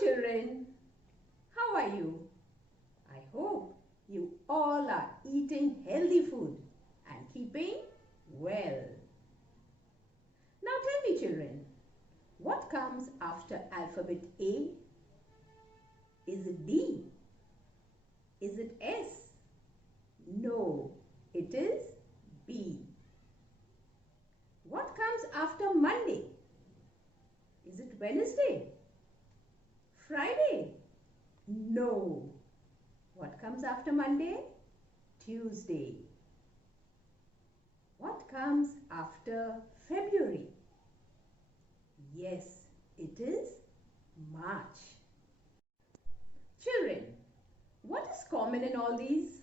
children, how are you? I hope you all are eating healthy food and keeping well. Now tell me children, what comes after alphabet A? Is it D? Is it S? No, it is B. What comes after Monday? Is it Wednesday? Friday? No. What comes after Monday? Tuesday. What comes after February? Yes, it is March. Children, what is common in all these?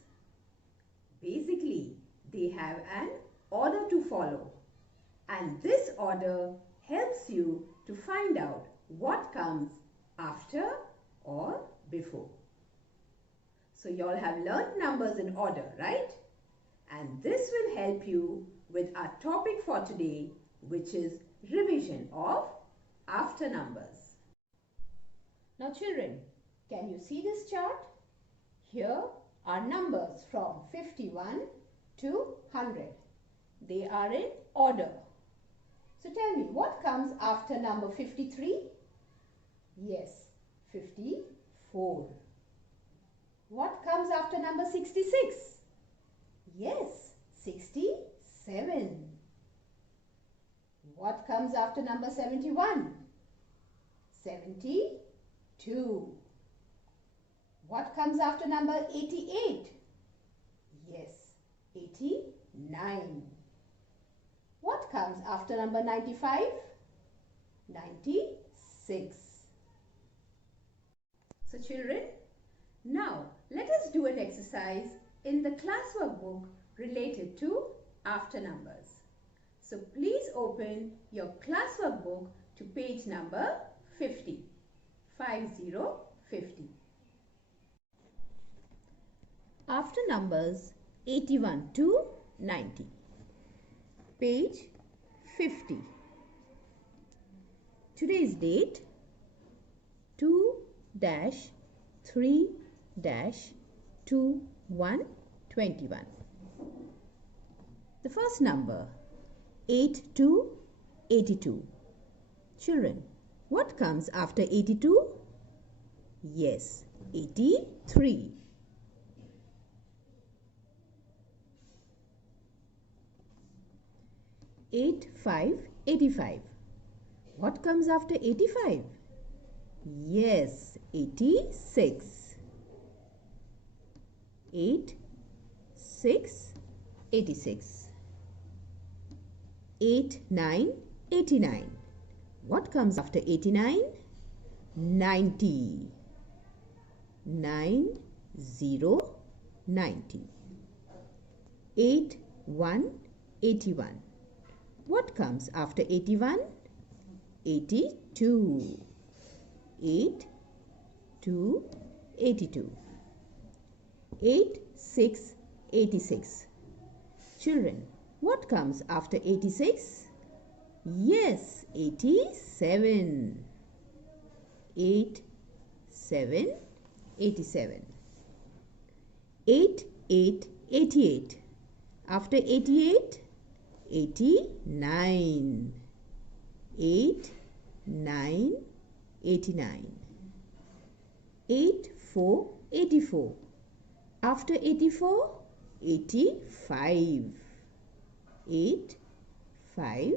Basically, they have an order to follow, and this order helps you to find out what comes after or before. So you all have learnt numbers in order, right? And this will help you with our topic for today, which is revision of after numbers. Now children, can you see this chart? Here are numbers from 51 to 100. They are in order. So tell me, what comes after number 53? Yes, 54. What comes after number 66? Yes, 67. What comes after number 71? 72. What comes after number 88? Yes, 89. What comes after number 95? 96. So children, now let us do an exercise in the classwork book related to after numbers. So please open your classwork book to page number 50. 50. After numbers 81 to 90. Page 50. Today's date 2-3-2121. The first number 8 to 82. Children, what comes after 82? Yes, 83. 85. What comes after 85? Yes, 86. 86. 89. What comes after 89? 90. 90. 81. What comes after 81? 82. 82. 86. Children, what comes after 86? Yes, 87. 87. 88. After 88? 89. 89. 84. After 84? 85. 85.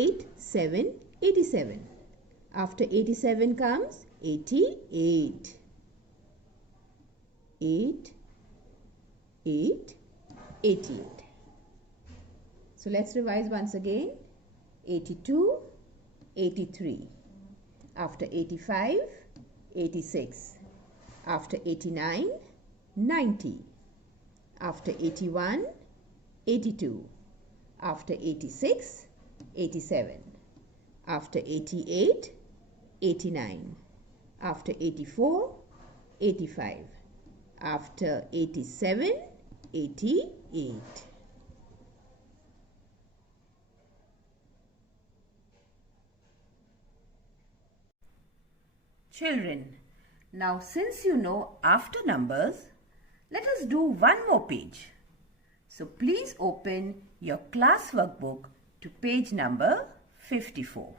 87. After 87 comes 88. 88. So let's revise once again. 82, 83. After 85, 86. After 89, 90. After 81, 82. After 86, 87. After 88, 89. After 84, 85. After 87, 88. Children, now since you know after numbers, let us do one more page. So please open your class workbook to page number 54.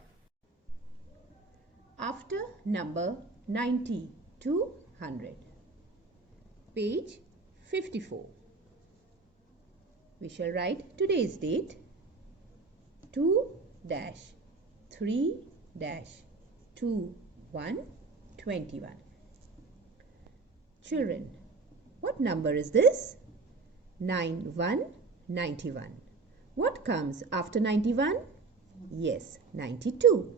After number 90 to 100. Page 54. We shall write today's date 2-3-2-1-21. Children, what number is this? 91. What comes after 91? Yes, 92.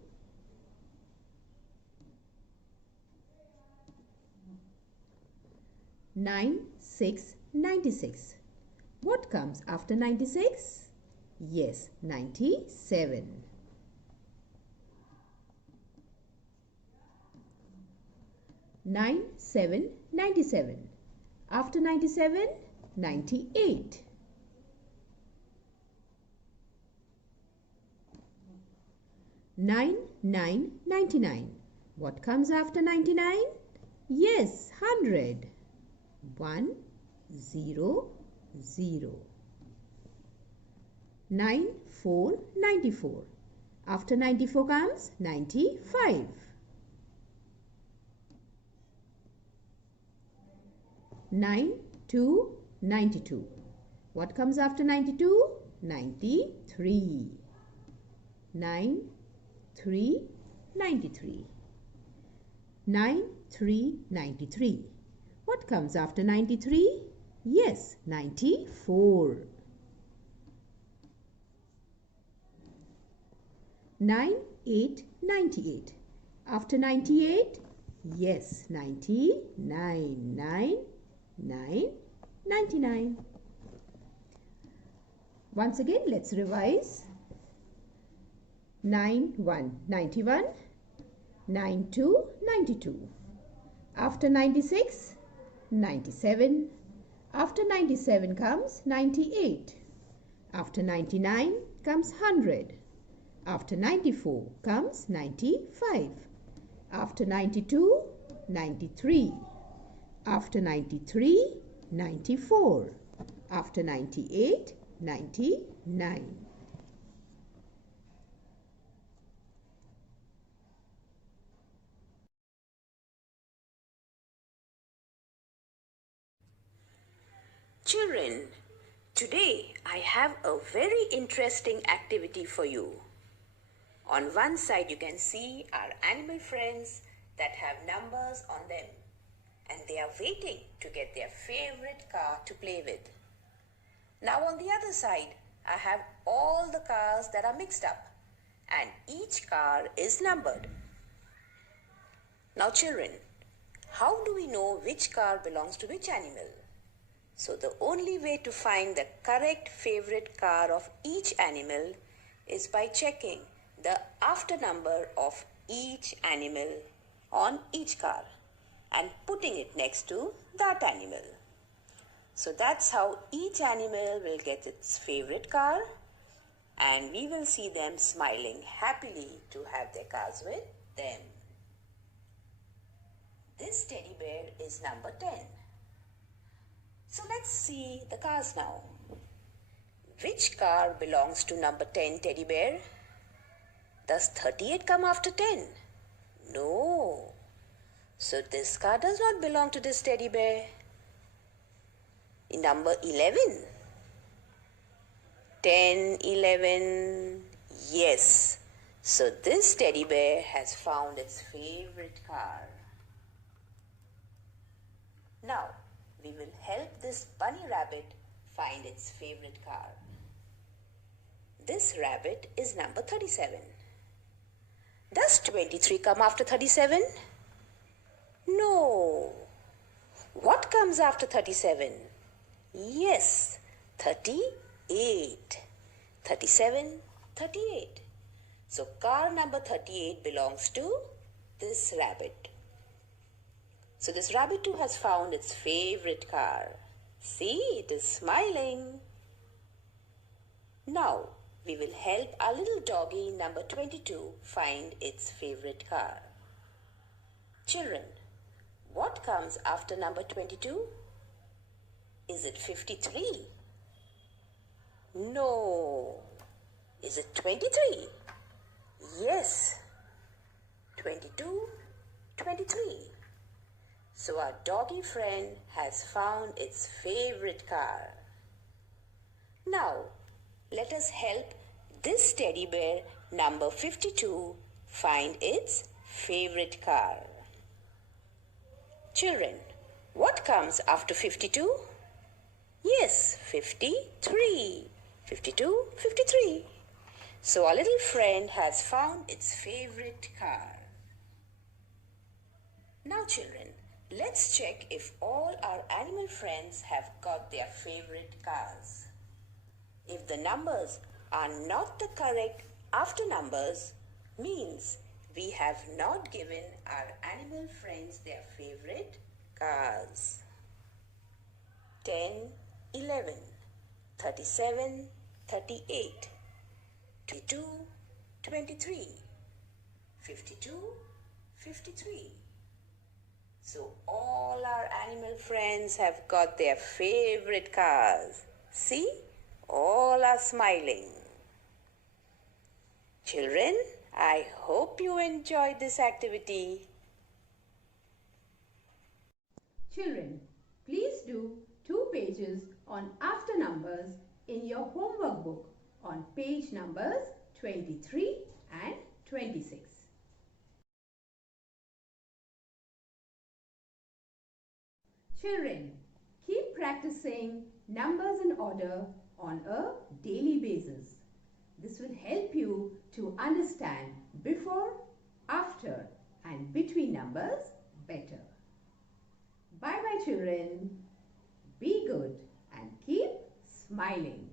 96. What comes after 96? Yes, 97. 97. After 97, 98. 99. What comes after 99? Yes, 100. 100. 94. After 94 comes 95. 92. What comes after 92? 93. 93. 93. What comes after 93? Yes, 94. 98. After 98? Yes, 99. 99. Once again, let's revise. 91. 92. After 96? 97. After 97 comes 98. After 99 comes 100. After 94 comes 95. After 92, 93. After 93, 94. After 98, 99. Children, today I have a very interesting activity for you. On one side you can see our animal friends that have numbers on them, and they are waiting to get their favorite car to play with. Now on the other side I have all the cars that are mixed up, and each car is numbered. Now children, how do we know which car belongs to which animal? So the only way to find the correct favorite car of each animal is by checking the after number of each animal on each car and putting it next to that animal. So that's how each animal will get its favorite car, and we will see them smiling happily to have their cars with them. This teddy bear is number 10. So let's see the cars now. Which car belongs to number 10 teddy bear? Does 38 come after 10? No. So this car does not belong to this teddy bear. In number 11. 10, 11. Yes. So this teddy bear has found its favorite car. Now, we will help this bunny rabbit find its favorite car. This rabbit is number 37. Does 23 come after 37? No. What comes after 37? Yes, 38. 37, 38. So car number 38 belongs to this rabbit. So this rabbit too has found its favorite car. See, it is smiling. Now, we will help our little doggy number 22 find its favorite car. Children, what comes after number 22? Is it 53? No. Is it 23? Yes. 22, 23. So our doggy friend has found its favorite car. Now, let us help this teddy bear number 52 find its favorite car. Children, what comes after 52? Yes, 53. 52, 53. So our little friend has found its favorite car. Now children, let's check if all our animal friends have got their favorite cars. If the numbers are not the correct after numbers, means we have not given our animal friends their favorite cars. 10, 11, 37, 38, 22, 23, 52, 53. So all our animal friends have got their favorite cars. See, all are smiling. Children, I hope you enjoyed this activity. Children, please do 2 pages on after numbers in your homework book on page numbers 23 and 26. Children, keep practicing numbers in order on a daily basis. This will help you to understand before, after and between numbers better. Bye bye children. Be good and keep smiling.